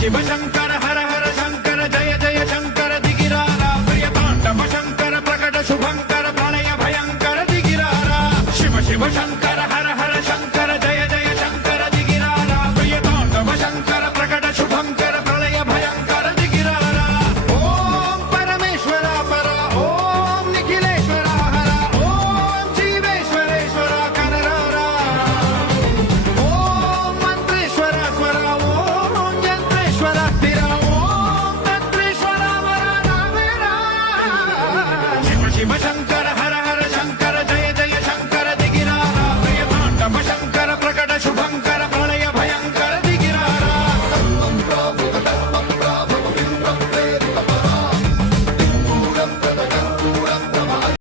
शिव शंकर हर हर शंकर जय जय शंकर दिगिरारा प्रियतांडव शंकर प्रकट शुभंकर प्रणय भयंकर दिगिरारा शिव शिव शंकर